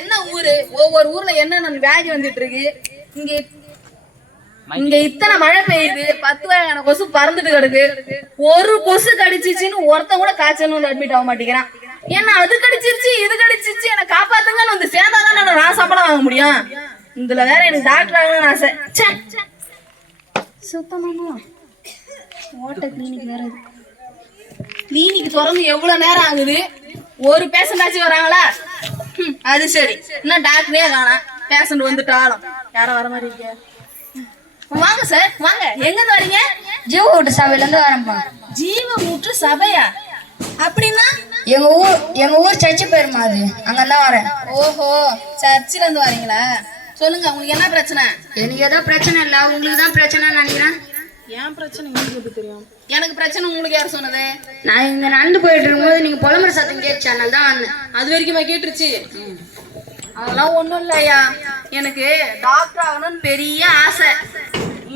என்ன ஊரு? ஒவ்வொரு ஊர்ல என்னென்ன வியாதி வந்துட்டு இருக்கு. இங்க இங்க இத்தனை மழை பெய்யுது, 10 வகையான கொசு பறந்துட்டு கிடக்கு. ஒரு கொசு கடிச்சிச்சுன்னு ஒருத்த கூட காய்ச்சல் வந்து அட்மிட் ஆக மாட்டேங்கிறான். என்ன அது கடிச்சிருச்சு இது கடிச்சிருச்சு என்ன காப்பாத்துங்கன்னு வந்து சேர்ந்தாதானே நான் சம்பளம் வாங்க முடியும். இதுல வேற எனக்கு டாக்டர் ஆகணும்னு ஆசை. சுத்தமா ஓட்ட கிளினிக் வேற. கிளினிக் திறந்து எவ்வளவு நேரம் ஆகுது? ஒரு பேஷண்டாச்சும் வராங்களா? அது சரி, இன்னும் டாக்டரே காணோம். பேஷண்ட் வந்துட்டாலும் யாரும் வர மாதிரி இருக்க. வாங்க சார் வாங்க. எங்க இருந்து வரீங்க? ஜீவமூட்டு சபையில இருந்து வரேன்ப்பா. ஜீவமூட்டு சபையா? அப்படின்னா எங்க ஊர் சர்ச்சு பேருமா, அது அங்கதான் வரேன். ஓஹோ, சர்ச்சில இருந்து வரீங்களா? சொல்லுங்க, உங்களுக்கு என்ன பிரச்சனை? எனக்கு ஏதோ பிரச்சனை இல்ல, உங்களுக்கு தான் பிரச்சனை நினைக்கிறேன். ஏன் பிரச்சனை உங்களுக்கு எப்படி தெரியும்? எனக்கு பிரச்சனை உங்களுக்கு யார் சொன்னது? நான் இங்க நடந்து போயிட்டு இருக்கும்போது நீங்க புலம்புற சத்தம் கேட்டுச்சு, அதனால தான் வந்தேன். அது வரைக்குமா கேட்டுருச்சு? அதெல்லாம் ஒண்ணும் இல்லையா, எனக்கு டாக்டர் ஆகணும்னு பெரிய ஆசை.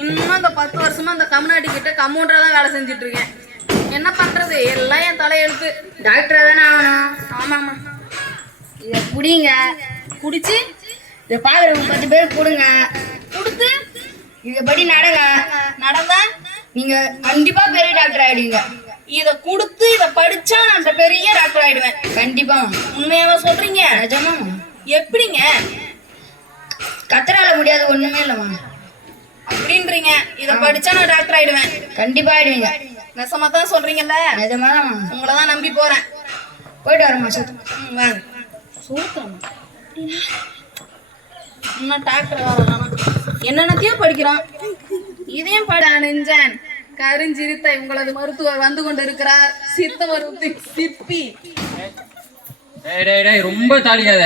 இன்னும் இந்த 10 வருஷமா இந்த கம்யூனிட்டி கிட்ட கம்ப்யூட்டரா தான் வேலை செஞ்சுட்டு இருக்கேன். என்ன பண்றது, எல்லாம் என் தலையெழுத்து. டாக்டரா தானே ஆகணும். ஆமாமா. இதை குடிங்க, குடிச்சு இதை பாக்குறவங்க 10 பேர் கொடுங்க, கொடுத்து இதபடி நடங்க. நடந்தா நீங்க கண்டிப்பா பெரிய டாக்டர் ஆயிடுவீங்க. இத கொடுத்து இத படிச்சா நான் அந்த பெரிய டாக்டர் ஆயிடுவேன். கண்டிப்பா. உண்மையாவா சொல்றீங்க? நிஜமா. எப்படிங்க? கத்தரால முடியாது ஒண்ணுமே இல்லம்மா. அப்படின்றீங்க? இத படிச்சா நான் டாக்டர் ஆயிடுவேன். கண்டிப்பா ஆயிடுவீங்க. நெசமா தான் சொல்றீங்கல்ல? நிஜமா. உங்களதான் நம்பி போறேன். போயிட்டு வரமா சூத்தம். வாங்க. சூத்தம் இன்னும் டாக்டர் வரலாம். என்னென்னத்தையும் படிக்கிறோம். இதையும் பட நெஞ்சன் கருஞ்சிரித்தை உங்களது மருத்துவர் வந்து கொண்டு இருக்கிறார். சித்த மருத்துவ சிற்பி. ரொம்ப தாளிக்காத.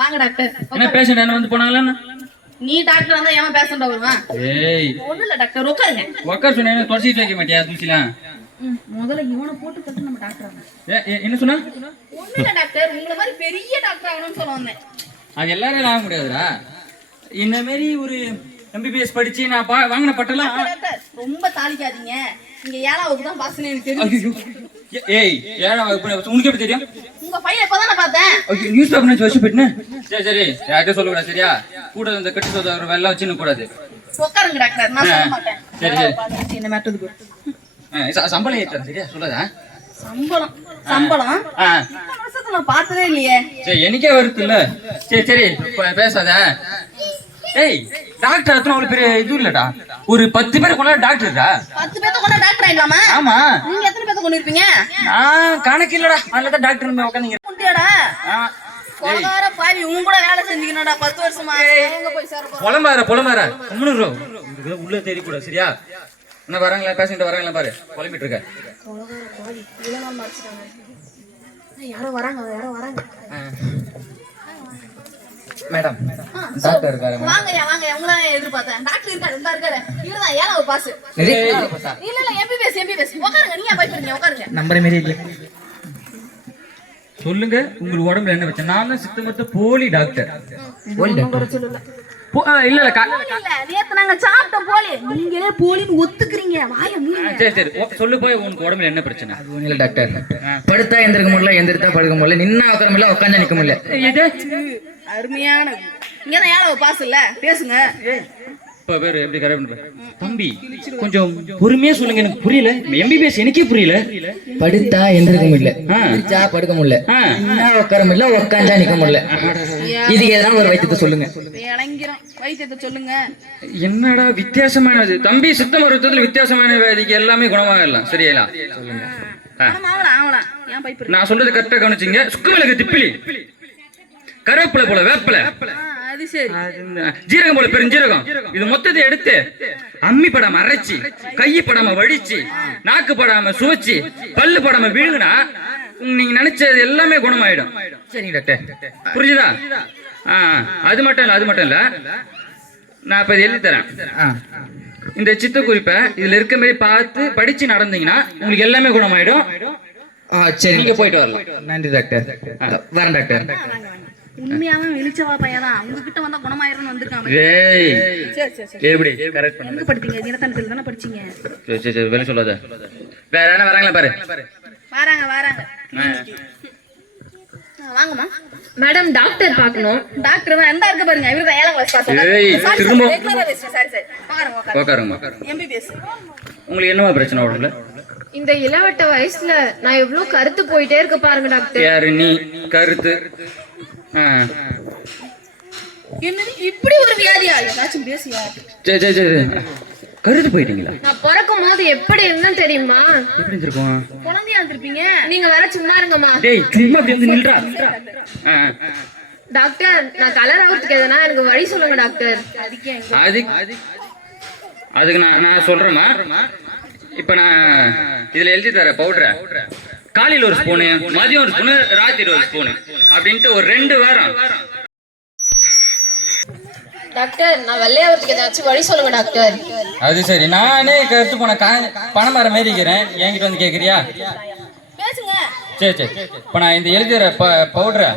வாங்க டாக்டர். என்ன பேஷண்ட் என்ன வந்து போனாங்களா? நீ டாக்டர் வந்தா ஏன் பேஷண்ட் வருவான்? ஏய் ஒண்ணு இல்ல டாக்டர், உட்காருங்க. உட்கார் சொன்ன தொடச்சி வைக்க மாட்டியா தூசிலாம்? முதல்ல இவனை போட்டு தட்டு நம்ம டாக்டர் ஆகணும். என்ன சொன்னா? ஒண்ணு இல்ல டாக்டர், உங்களை மாதிரி பெரிய டாக்டர் ஆகணும்னு சொல்ல வந்தேன். அது எல்லாரும் ஆக முடியாதுடா. இந்த மாதிரி ஒரு MBBS படிச்சு நான் வாங்கின பட்டெல்லாம். ரொம்ப தாளிக்காதீங்க. நீங்க 7ஆம் வகுப்பு தான் பாஸ்னு எனக்கு தெரியும். ஏய் 7ஆம் வகுப்பு உனக்கு எப்படி தெரியும்? உங்க பையன் இப்பதானே பார்த்தேன். நியூஸ் பேப்பர் வச்சு போயிட்டேன். சரி சரி, யார்கிட்ட சொல்லக்கூடாது சரியா? கூட இந்த கட்டு சோதா வெள்ளம் வச்சுன்னு கூடாது. உட்காருங்க டாக்டர், நான் சொல்ல மாட்டேன். சரி சரி, என்ன மேட்டதுக்கு சம்பளம் ஏற்ற சரியா சொல்லாதா? சம்பளம் சம்பளம் இந்த வருஷத்துல நான் பார்த்ததே இல்லையே. சரி எனக்கே வருது இல்ல. சரி சரி பேசாத. ஏய் டாக்டர் அத்தனை அவ்வளவு பெரிய இது இல்லடா. ஒரு 10 பேர் கொண்டா டாக்டர்டா. 10 பேத்த கொண்டா டாக்டர் ஆயிடலாமா? ஆமா. நீங்க எத்தனை பேத்த கொண்டு இருப்பீங்க? நான் கணக்கு இல்லடா, அதனால தான் டாக்டர் உட்காந்துங்க. குண்டியாடா கொலகார பாவி, உன் கூட வேலை செஞ்சுக்கணும்டா 10 வருஷமா. எங்க போய் சேர போறோம்? புலம்பார முன்னூறு உள்ள தேடி கூட சரியா? என்ன வராங்களா பேஷண்ட் வராங்களா பாரு, புலம்பிட்டு இருக்க. கொலகார பாவி இவ்வளவு நாள் மறைச்சிட்டாங்க. யாரோ வராங்க. மேடம் டாக்டர் இருக்காரு. வாங்கயா உங்கள எதிர்பார்த்தேன். டாக்டர் இருக்காரு, இந்த இருக்காரு. இவர்தான் 7ஆவது பாஸ். இல்ல MBBS. உட்காருங்க, நீங்க பயப்படுறீங்க, உட்காருங்க. நம்பர் மாரி இல்ல. சொல்லுங்க, உங்களுக்கு உடம்புல என்ன பிரச்சனை? நான் தான் சித்த போலி டாக்டர். போலி டாக்டர் சொல்லல. இல்ல நேத்து நாங்க சாப்பிட்ட போலி, நீங்களே போலின்னு ஒத்துக்கிறீங்க. வாய மூடுங்க. சரி சரி சொல்லு போய், உனக்கு உடம்புல என்ன பிரச்சனை? அது ஒண்ணு இல்ல டாக்டர். படுத்தா எந்திரிக்க முடியல, எந்திரித்தா படுக்க முடியல, நின்னா உட்கார முடியல, உட்காந்தா நிக்க முடியல. அருமையானது. இங்கதான் 7ஆவது பாஸ் இல்ல, பேசுங்க. இப்ப பேரு எப்படி கரெக்ட் தம்பி, கொஞ்சம் பொறுமையா சொல்லுங்க, எனக்கு புரியல. MBBS எனக்கே புரியல. படுத்தா எந்திரிக்க முடியல, எந்திரிச்சா படுக்க முடியல, நின்னா உட்கார முடியல, உட்காந்தா நிக்க முடியல. இதுக்கு எதனா ஒரு வைத்தியத்தை சொல்லுங்க. இளங்கிறோம், வைத்தியத்தை சொல்லுங்க. என்னடா வித்தியாசமானது தம்பி? சித்த மருத்துவத்துல வித்தியாசமான வேதிக்கு எல்லாமே குணமாகலாம் சரியா? சொல்லுங்க. ஆவலாம். ஏன் பயப்படுறீங்க? நான் சொல்றது கரெக்டா கவனிச்சிங்க. சுக்கு மிளகு திப்பிலி, கருவேப்பிலை போல வேப்பிலை, அது சரி, ஜீரகம் போல பெருஞ்சீரகம், இது மொத்தத்தை எடுத்து அம்மி படாம அரைச்சி, கையை படாம வடிச்சு, நாக்கு படாம சுவைச்சு, பல்லு படாம விழுங்குனா நீங்க நினைச்சது எல்லாமே குணமாயிடும். சரிங்க டாக்டர், புரிஞ்சுதா? அது மட்டும் இல்ல, நான் இப்ப எழுதி தரேன். இந்த சித்த குறிப்பை இதுல இருக்க மாதிரி பார்த்து படிச்சு நடந்தீங்கன்னா உங்களுக்கு எல்லாமே குணமாயிடும். சரி, நீங்க போயிட்டு வரலாம். நன்றி டாக்டர். வரேன் டாக்டர். உண்மையாவே வெளிச்சவா பையதான், உங்ககிட்ட வந்தா குணமாயிரும் வந்திருக்காங்க. சரி எப்படி கரெக்ட் பண்ணு. எங்க படிச்சீங்க? தினத்தனத்துல தானே படிச்சீங்க. சரி வெளிய சொல்லாத. வேற என்ன வராங்களா பாரு. வராங்க. வாங்கம்மா. மேடம் டாக்டர் பார்க்கணும். டாக்டர் தான் எந்த இருக்கு பாருங்க. இவரு தான் 7ஆம் கிளாஸ் பாஸ். ஏய், திரும்ப. சரி. உட்காருங்க. MBBS. உங்களுக்கு என்னவா பிரச்சனை உடம்புல? இந்த இளவட்ட வயசுல நான் எவ்வளவு கருத்து போயிட்டே இருக்க பாருங்க டாக்டர். யாரு நீ? கருத்து. என்னது இப்படி ஒரு வியாதியா? ஏதாச்சும் பேசியா? சரி. கருத்து போயிட்டீங்களா? நான் பிறக்கும் போது எப்படி இருந்தேன்னு தெரியுமா? எப்படி இருந்திருக்கும்? குழந்தையா இருந்திருப்பீங்க. நீங்க வேற சும்மா இருங்கம்மா. டேய் சும்மா அப்படி வந்து நில்றா. டாக்டர் நான் கலர் ஆகிறதுக்கு எதனா எனக்கு வழி சொல்லுங்க டாக்டர். அதுக்கு நான் சொல்றேம்மா. இப்ப நான் இதுல எழுதி தர பவுடரை காலையில ஒரு ஸ்பூனு, மதியம் ஒரு ஸ்பூனு, ராத்திரி ஒரு ஸ்பூனு அப்படின்ட்டு ஒரு 2 வாரம். டாக்டர் நான் வெள்ளையாகிறதுக்கு ஏதாச்சும் வழி சொல்லுங்க டாக்டர். அது சரி, நானே கருத்து போன பணமரம் மாரி இருக்கிறேன், என்கிட்ட வந்து கேக்குறியா? பேசுங்க. சரி. இப்ப நான் இந்த எழுதுற பவுடரை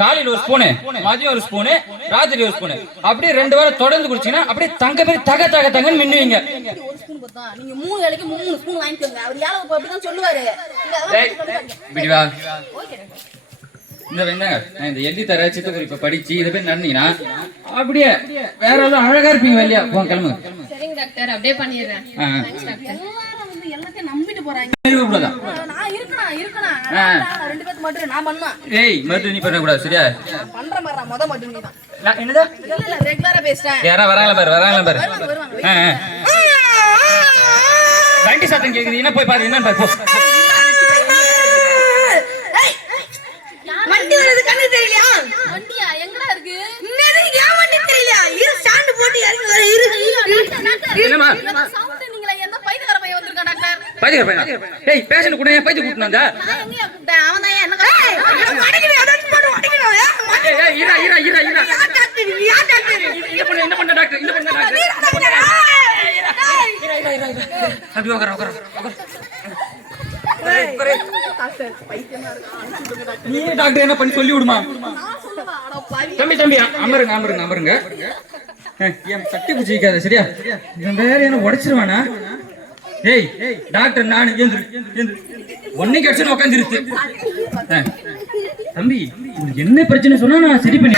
காலையில ஒரு ஸ்பூனு, மதியம் ஒரு ஸ்பூனு, ராத்திரி ஒரு ஸ்பூனு அப்படியே 2 வாரம் தொடர்ந்து குடிச்சீங்கன்னா அப்படியே தங்க பேர் தகன்னு மின்னுவீங்க. ஒரு ஸ்பூன் பார்த்தா நீங்க 3 வேளைக்கு 3 ஸ்பூன் வாங்கிக்கோங்க. அவர் யாரோ அப்படிதான் சொல்லுவாரு. இப்படி வா. இந்த வெந்தாங்க நான் இந்த எழுதி தர சித்தகுறிப்பை படிச்சு இதை போய் நடந்தீங்கன்னா அப்படியே வேற ஏதோ அழகா இருப்பீங்க இல்லையா? போங்க கிளம்புங்க. சரிங்க டாக்டர் அப்படியே பண்ணிடுறேன். எல்லாரும் வந்து எல்லாத்தையும் நம்பிட்டு போறாங்க. நான் இருக்கணும். 2 பேருக்கு மட்டும் நான் பண்ணா. ஏய் மறுபடியும் நீ பண்ண கூடாது சரியா? நான் பண்ற மாதிரி நான் முத மட்டும் நீ தான். என்னடா? இல்ல ரெகுலரா பேசுறேன். யாரா வராங்களா பாரு. வருவாங்க. வண்டி சத்தம் கேக்குது, என்ன போய் பாரு என்னன்னு பாரு போ. வண்டி வருது கண்ணு தெரியலையா? வண்டியா எங்கடா இருக்கு? என்னது ஏன் வண்டி தெரியலையா? இரு ஸ்டாண்ட் போட்டு இறங்கி வர இரு. என்னம்மா? சவுண்ட் நீங்களா எந்த பைத்தியக்கார பையன் வந்திருக்கா டாக்டர்? பைத்தியக்கார பையனா? ஏய் பேஷண்ட் கூட ஏன் பைத்திய கூட்டிட்டு வந்தா? நான் எங்கயா கூப்பிட்டேன்? அவன் தான் என்ன கஷ்டம்? வடக்கில அதாச்சும் போடு வடக்கில. ஏய் இரா. யா டாக்டர் என்ன பண்ண டாக்டர்? அப்படி உட்கார. நீ டாக்டர் என்ன பண்ணி சொல்லி விடுமா? தம்பி அமருங்க. ஏன் தட்டி குச்சிக்காத சரியா? இவன் வேற என்ன உடைச்சிருவானா? ஏய் டாக்டர் நான் ஒன்னே கட்சி உட்காந்துருச்சு. தம்பி என்ன பிரச்சனை சொன்னா நான் சரி பண்ணி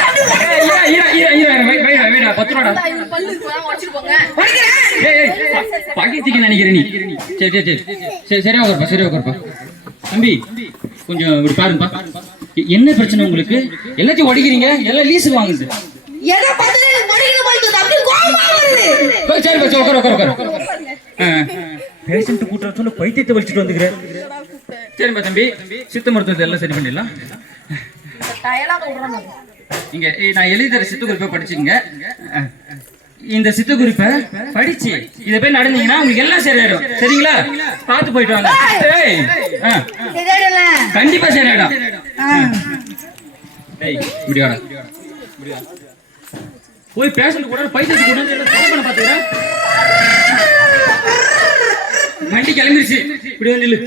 10 ரூபா. பல்லு உடைச்சிட்டு போங்க. பாக்கியத்துக்கு நினைக்கிறேன் நீ. சரி சரியா உட்காருப்பா. தம்பி கொஞ்சம் இப்படி பாருங்கப்பா. என்ன பிரச்சனை உங்களுக்கு? எல்லாத்தையும் உடைக்கிறீங்க, எல்லாம் லீஸு வாங்குது. ஏதோ பதிலே வடக்கில போயிட்டு அப்படியே கோவமா வருது. சரி உட்காரு. பேஷண்ட் கூட்டுற சொல்ல பைத்தியத்தை வலிச்சுட்டு வந்துக்கிறேன். சரிப்பா தம்பி, சித்த மருத்துவத்தை எல்லாம் சரி பண்ணிடலாம். டயலாக விடுறேன். இங்க நான் எழுதி தர சித்த குறிப்பை படிச்சுங்க. இந்த சித்த குறிப்பை படிச்சு இதை போய் நடந்தீங்கன்னா உங்களுக்கு எல்லாம் சரியாயிடும். சரிங்களா? பார்த்து போயிட்டு வாங்க. கண்டிப்பா சரியாயிடும். இப்படி வாடா. போய் பேஷண்ட் கூட பைத்தியத்தை கூட பண்ண பாத்துக்கிறேன். வண்டி கிளம்பிருச்சு. இப்படி வந்து நில்லு.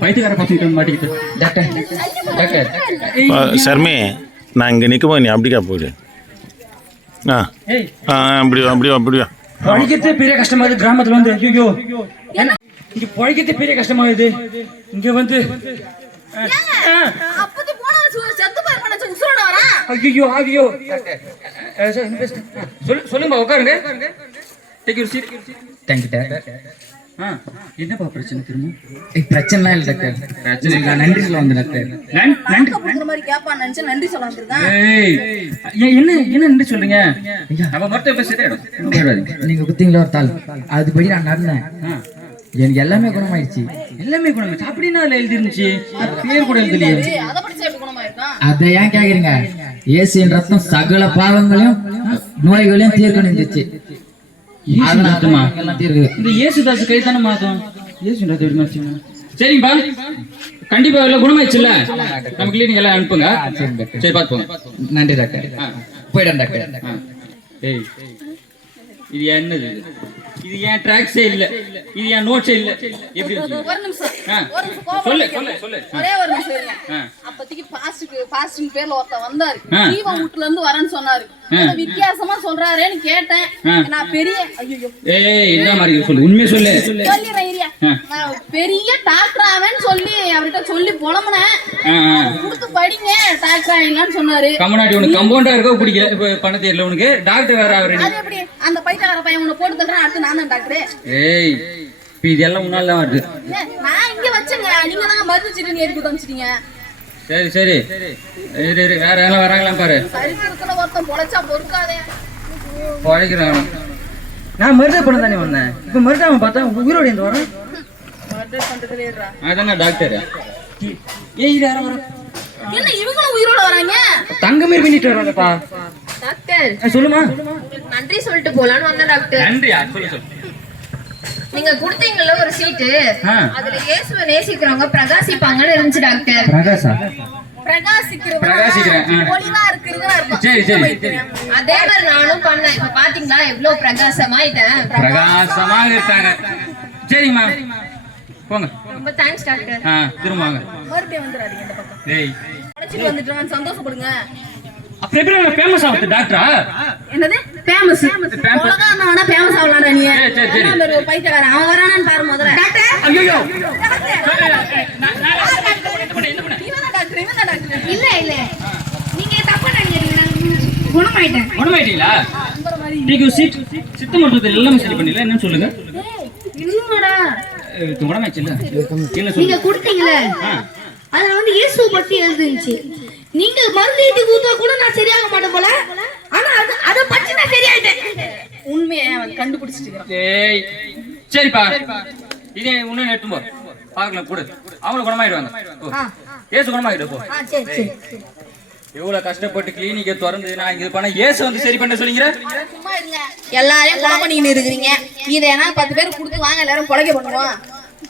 பைத்தியக்கார பசங்க மாட்டிக்கிட்டு. டாக்டர் சர்மே நான் இங்கே நிற்கும்போது நீ அப்படிக்கா போயிடு. அப்படியா பழைக்கிறதே பெரிய கஷ்டமாகுது கிராமத்துல வந்து. ஐயோ இங்க பழைக்கிறதே பெரிய கஷ்டமாகுது. இங்க வந்து அப்பத்தி போனா செத்து போய் பண்ண உசுரோட வரா. ஐயோ சொல்லுங்க உட்காருங்க. Take you seat. Thank you doctor. என்னப்பா பிரச்சனை திரும்ப? பிரச்சனை இல்ல டாக்டர். பிரச்சனை இல்ல, நன்றி சொல்ல வந்த டாக்டர். நன்றி இந்த மாதிரி கேப்பான்னு நினைச்சு நன்றி சொல்ல வந்திருக்கேன். என்ன நன்றி சொல்றீங்க? நம்ம மருத்துவ பேசுறேன். நீங்க குத்தீங்களா ஒரு தாள், அதுபடி நான் நடந்தேன். எனக்கு எல்லாமே குணமாயிடுச்சு. அப்படின்னா அதுல எழுதி இருந்துச்சு, பேர் கூட எழுதலையே. அதை படிச்சா எப்படி குணமாயிருக்கான்? அதை ஏன் கேக்குறீங்க? இயேசுவின் ரத்தம் சகல பாவங்களையும் நோய்களையும் தீர்க்க நின்றுச்சு. இந்த இயேசுதாஸ் கை தானே மாத்தம். சரிங்கப்பா, கண்டிப்பா எல்லாம் குணமாயிடுச்சுல்ல? நம்ம கிளினிக் எல்லாம் அனுப்புங்க. சரி பாத்துப்போங்க. நன்றி டாக்டர். போயிடும் டாக்டர். இது என்னது? இது ஏன் ட்ராக்ஸே இல்ல, இது ஏன் நோட்ஸே இல்ல. எப்படி ஒரு நிமிஷம் சொல்லு. ஒரே ஒரு நிமிஷம் இருங்க. அப்பத்திக்கு பாஸ்டிங் பேர்ல ஒருத்த வந்தாரு. தீவம் வீட்டுல இருந்து வரேன்னு சொன்னாரு. வித்தியாசமா சொல்றாருன்னு கேட்டேன். நான் பெரிய ஐயோ என்ன மாதிரி சொல்லு, உண்மையை சொல்லு. சொல்லிடுறேன். நான் பெரிய டாக்டர் ஆவேன்னு சொல்லி அவர்கிட்ட சொல்லி புலம்புனேன். கொடுத்து படிங்க டாக்டர் ஆயிடலாம்னு சொன்னாரு. கம்மநாட்டி உனக்கு கம்பவுண்டா இருக்க பிடிக்கல, இப்ப பண்ண தெரியல உனக்கு, டாக்டர் வேற ஆகுற. அது எப்படி அந்த பைத்தியக்கார பையன் உன்னை போட்டு தள்ளுறான், அடுத்து நான் தான் டாக்டர். ஏய் இப்ப இதெல்லாம் முன்னால தான் வருது. நான் இங்க வச்சேங்க, நீங்க தான் மருந்து சீட்டு எடுத்து காமிச்சிட்டீங்க. சரி சரி இரு இரு, வேற யாரும் வராங்களாம் பாரு. சரித்திரத்துல ஒருத்தன் பொழைச்சா பொறுக்காதே. பழைக்கிறான். நான் மருதா பண்ண தானே வந்தேன், இப்ப மருதாம பார்த்தா உயிரோட இருந்து வரேன். மருந்து பண்றதுல இருடா. அதானே டாக்டர். ஏய் இது யாரும் வர, என்ன இவங்களும் உயிரோட வராங்க? தங்கமே பண்ணிட்டு வராங்கப்பா. டாக்டர் சொல்லுமா. உங்களுக்கு நன்றி சொல்லிட்டு போலான்னு வந்தேன் டாக்டர். நன்றியா, சொல்லு சொல்லு. நீங்க கொடுத்தீங்கல்ல ஒரு சீட்டு, அதுல இயேசுவை நேசிக்கிறவங்க பிரகாசிப்பாங்கன்னு இருந்துச்சு டாக்டர். பிரகாசா பிரகாசிக்கிறேன் ஒளிவா இருக்குறதுன்னு அர்த்தம். சரி சரி சரி, அதே மாதிரி நானும் பண்ணேன். இப்ப பாத்தீங்களா எவ்வளவு பிரகாசமாயிட்டேன். பிரகாசமாக இருக்காங்க. சரிம்மா போங்க. ரொம்ப தேங்க்ஸ் டாக்டர். திரும்ப வாங்க. மறுபடியும் வந்துடாதீங்க இந்த பக்கம். ஏய் அழைச்சிட்டு வந்துட்டு சந்தோஷப்படுங்க. அப்புறம் எப்படி ஃபேமஸ் ஆகுது டாக்டரா? என்னது ஃபேமஸ்? உலகம் ஆனா ஃபேமஸ் ஆகலாம்டா நீ. சரி சரி சரி. ஒரு பைத்தியக்காரன் அவன் வரானான்னு பாரு முதல்ல. டாக்டர் ஐயோ இவனா டாக்டர், இவனா டாக்டர். இல்ல இல்ல நீங்க தப்பா நினைக்கிறீங்க. குணமாயிட்டேன். குணமாயிட்டீங்களா? நீங்க சித்த மருத்துவத்தில் எல்லாமே சரி பண்ணல, என்னன்னு சொல்லுங்க. இன்னும்டா குணமாயிடுச்சுல்ல, என்ன நீங்க சொல்லுங்க. கொடுத்தீங்களே அதுல வந்து இயேசு பத்தி எழுதுச்சு. நீங்க மருந்து ஈட்டி ஊத்தா கூட நான் சரியாக மாட்டேன் போல, ஆனா அத பத்தி நான் சரியாயிட்டேன். உண்மையை அவன் கண்டுபிடிச்சிட்டு. ஏய் சரிப்பா, இதே உன்ன எடுத்து போ பார்க்கலாம், கொடு. அவங்களும் குணமாயிடுவாங்க. ஏசு குணமாயிடு போ. சரி சரி. எவ்வளவு கஷ்டப்பட்டு கிளினிக்கை திறந்து நான் இங்க பண்ண, ஏசு வந்து சரி பண்ண சொல்லிங்கிற. சும்மா இருங்க, எல்லாரையும் கொலை பண்ணிட்டு இருக்கிறீங்க. இதை ஏன்னா 10 பேர் கொடுத்து வாங்க எல்லாரும் கொலைக்க பண்ணுவோம்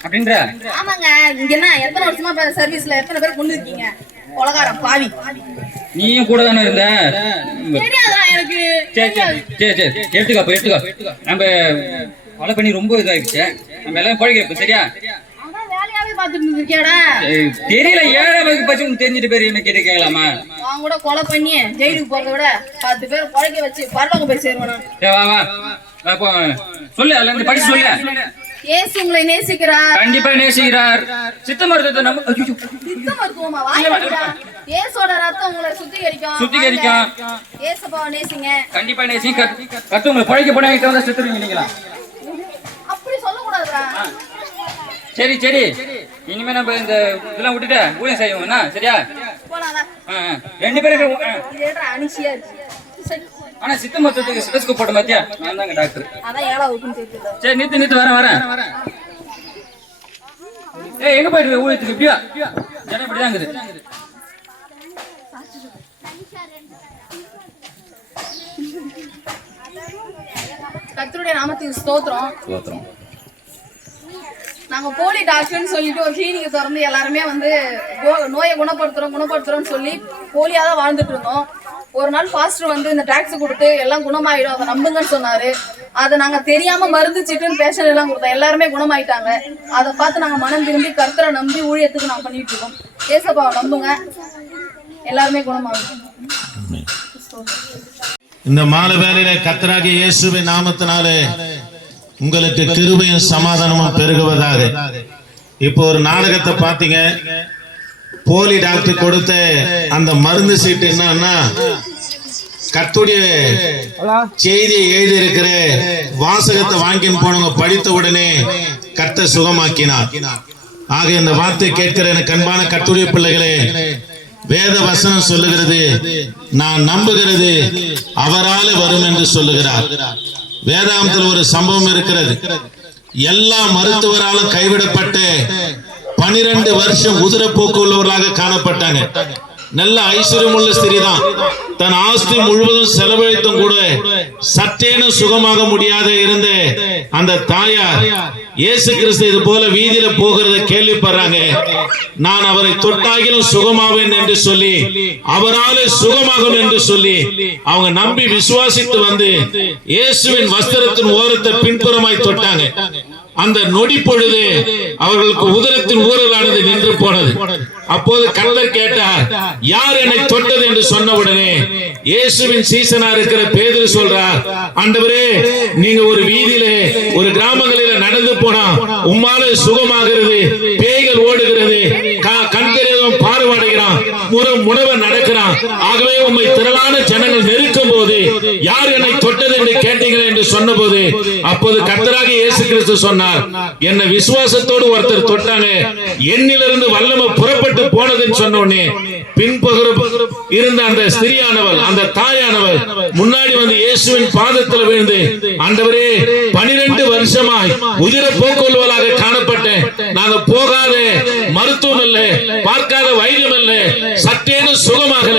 அப்படின்ற. ஆமாங்க, இங்க என்ன எத்தனை வருஷமா சர்வீஸ்ல எத்தனை பேர் கொண்டு இருக்கீங்க? கொலகாரம் பாவி. நீயும் கூட தானே இருந்த. தெரியாதா எனக்கு? சரி சரி சரி சரி, எடுத்துக்கோ. நம்ம கொலை பண்ணி ரொம்ப இதாகிடுச்சு, நம்ம எல்லாம் பழகிருப்போம். சரியா? அதான் வேலையாவே பாத்துட்டு இருக்கியாடா? தெரியல, 7ஆம் வகுப்பு பச்சு உனக்கு தெரிஞ்சிட்டு பேர் என்ன கேட்டு கேட்கலாமா? அவங்க கூட கொலை பண்ணி ஜெயிலுக்கு போறத விட 10 பேர் கொலைக்க வச்சு பரலோகம் போய் சேருவானா? வா வா வா, சொல்லு, அதுல இருந்து படிச்சு சொல்லு. இயேசு உங்களை நேசிக்கிறார். கண்டிப்பா நேசிக்கிறார். சித்த மருத்துவத்தை நம்ம சித்த மருத்துவமா? வாங்கிட்டா இயேசோட ரத்தம் உங்களை சுத்திகரிக்கும். இயேசுவை நேசிங்க. கண்டிப்பா நேசிங்க. கத்து உங்களை பழைக்க போனாங்க வந்து செத்துருவீங்க நீங்களா? அப்படி சொல்லக்கூடாதுடா. சரி சரி, இனிமே நம்ம இந்த இதெல்லாம் விட்டுட்டு ஊழியம் செய்வோம்னா சரியா? போலாதா? 2 பேரும். இது ஏடா அனிஷியா இருக்கு. சரி. ஆனா சித்த மருத்துவத்துக்கு ஸ்டெஸ்கோப் போட மாத்தியா? நான் தாங்க டாக்டர். அதான் 7ஆம் வகுப்புன்னு தெரியுது. சரி நித்து வரேன். ஏய் எங்க போயிட்டு ஊழியத்துக்கு? இப்படியா ஜனம் இப்படிதான் இருக்குது. கர்த்தருடைய நாமத்துக்கு ஸ்தோத்திரம். நாங்க போலி டாக்டர்னு சொல்லிட்டு ஒரு கிளினிக் திறந்து எல்லாருமே வந்து நோயை குணப்படுத்துறோம்னு சொல்லி போலியா தான் வாழ்ந்துட்டு இருந்தோம். ஒரு நாள் பாஸ்டர் வந்து இந்த டாக்ஸ் கொடுத்து எல்லாம் குணமாயிடும், அதை நம்புங்கன்னு சொன்னாரு. அதை நாங்க தெரியாம மருந்து சீட்டுன்னு பேஷன் எல்லாம் கொடுத்தோம், எல்லாருமே குணமாயிட்டாங்க. அதை பார்த்து நாங்க மனம் திரும்பி கர்த்தரை நம்பி ஊழியத்துக்கு நாங்க பண்ணிட்டு இருக்கோம். ஏசப்பாவை நம்புங்க, எல்லாருமே குணமாகும். இந்த மாலை வேளையில கர்த்தராகிய இயேசுவின் நாமத்தினாலே உங்களுக்கு கிருபையும் சமாதானமும் பெருகுவதாக. இப்போ ஒரு நாடகத்தை பார்த்தீங்க. போலி டாக்டர் கொடுத்த அந்த மருந்து சீட்டு என்னன்னா, கர்த்தருடைய செய்தியை எழுதி இருக்கிற வாசகத்தை வாங்கின்னு போனவங்க படித்த உடனே கர்த்தர் சுகமாக்கினார். ஆக இந்த வார்த்தை கேட்கிற எனக்கு அன்பான கர்த்தருடைய பிள்ளைகளே, வேத வசனம் சொல்லுகிறது, நான் நம்புகிறது அவரால் வரும் என்று சொல்லுகிறார். வேதாந்தத்தில் ஒரு சம்பவம் இருக்கிறது. எல்லா மருத்துவராலும் கைவிடப்பட்ட 12 வருஷம் உதிரப்போக்கு உள்ளவர்களாக காணப்பட்டாங்க. நல்ல ஐஸ்வர்யம் உள்ள ஸ்திரீ தான். தன் ஆஸ்தி முழுவதும் செலவழித்தும் கூட சற்றேனும் சுகமாக முடியாத இருந்த அந்த தாயார் இயேசு கிறிஸ்து இது போல வீதியில போகிறத கேள்விப்படுறாங்க. நான் அவரை தொட்டாகிலும் சுகமாவேன் என்று சொல்லி, அவராலே சுகமாகும் என்று சொல்லி அவங்க நம்பி விசுவாசித்து வந்து இயேசுவின் வஸ்திரத்தின் ஓரத்தை பின்புறமாய் தொட்டாங்க. அந்த நொடி பொழுது அவர்களுக்கு உதரத்தின் ஊரலானது நின்று போனது. அப்போது கர்த்தர் கேட்டார், யார் என்னை தொட்டது என்று சொன்ன உடனே இயேசுவின் சீசனா இருக்கிற பேதுரு சொல்றார், ஆண்டவரே, நீங்க ஒரு வீதியிலே ஒரு கிராமங்களில நடந்து போனா உம்மால சுகமாகிறது, பேய்கள் ஓடுகிறது, கண் தெரியாதவன் பார்வையடைகிறான், முடவன் நடக்கிறான். ஆகவே உம்மை திரளான ஜனங்கள் நெருக்கும் போது யார் என்னை தொட்டது என்று கேட்டீர்கள் என்று சொன்ன போது அப்போது கர்த்தராகிய இயேசு கிறிஸ்து சொன்னார், என்னை விசுவாசத்தோடு ஒருத்தர் தொட்டாங்க, என்னிலிருந்து வல்லமை புறப்பட்டு போனதுன்னு சொன்ன உடனே பின்பகுறு இருந்த அந்த ஸ்திரியானவள், அந்த தாயானவள் முன்னாடி வந்து இயேசுவின் பாதத்தில் விழுந்து, ஆண்டவரே 12 வருஷமாய் உதிர போக்குவலாக காணப்பட்டேன், நாங்க போகாத மருத்துவம் இல்ல, பார்க்காத வைத்தியம் இல்ல, சற்றேனும் சுகமாகல,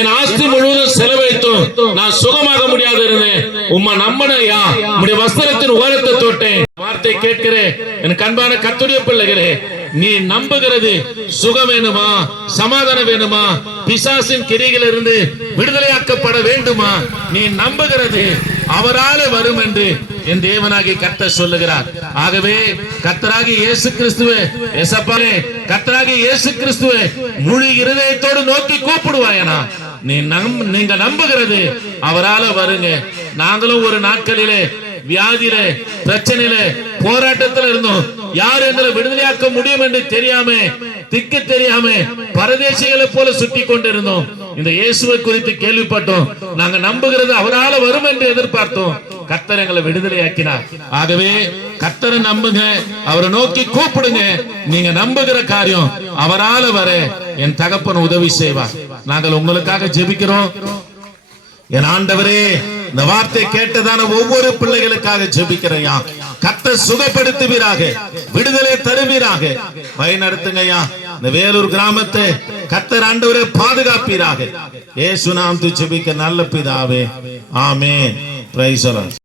என் ஆஸ்தி முழுவதும் செலவழித்தும் நான் சுகமாக முடியாது இருந்தேன். உம்மை நம்பினையா, உம்முடைய வஸ்திரத்தின் ஓரத்தை தொட்டேன். வார்த்தை கேட்கிறேன் எனக்கு அன்பான கர்த்தருடைய பிள்ளைகளே, நீ நம்புகிறது சுகம் வேணுமா, சமாதானம் வேணுமா, பிசாசின் கிரியிலிருந்து விடுதலையாக்கப்பட வேண்டுமா, நீ நம்புகிறது அவராலே வரும் என்று என் தேவனாகிய கர்த்தர் சொல்லுகிறார். ஆகவே கர்த்தராகிய இயேசு கிறிஸ்துவே, ஏசப்பாவே, கர்த்தராகிய இயேசு கிறிஸ்துவே முழு இருதயத்தோடு நோக்கி கூப்பிடுவாயனா, நீங்க நம்புகிறது அவரால வருங்க. நாங்களும் ஒரு நாட்களிலே வியாதியில, பிரச்சனையில, போராட்டத்தில் இருந்தோம். யார் எங்களை விடுதலையாக்க முடியும் என்று தெரியாம, திக்கு தெரியாம பரதேசிகளை போல சுற்றி கொண்டிருந்தோம். இந்த இயேசுவை குறித்து கேள்விப்பட்டோம், நாங்க நம்புகிறது அவரால வரும் என்று எதிர்பார்த்தோம். கர்த்தர் எங்களை விடுதலையாக்கினார். ஆகவே கர்த்தரை நம்புங்க, அவரை நோக்கி கூப்பிடுங்க. நீங்க நம்புகிற காரியம் அவரால வர என் தகப்பன் உதவி செய்வார். நாங்கள் உங்களுக்காக ஜெபிக்கிறோம். என் ஆண்டவரே, இந்த வார்த்தை கேட்டதான ஒவ்வொரு பிள்ளைகளுக்காக ஜெபிக்கிறையா, கர்த்தர் சுகப்படுத்துவீராக, விடுதலை தருவீராக, வழிநடத்துங்கய்யா. இந்த வேலூர் கிராமத்தை கர்த்தர் ஆண்டவரே பாதுகாப்பீராக. இயேசு நாமத்தில் ஜெபிக்க நல்ல பிதாவே, ஆமென். Praise the Lord.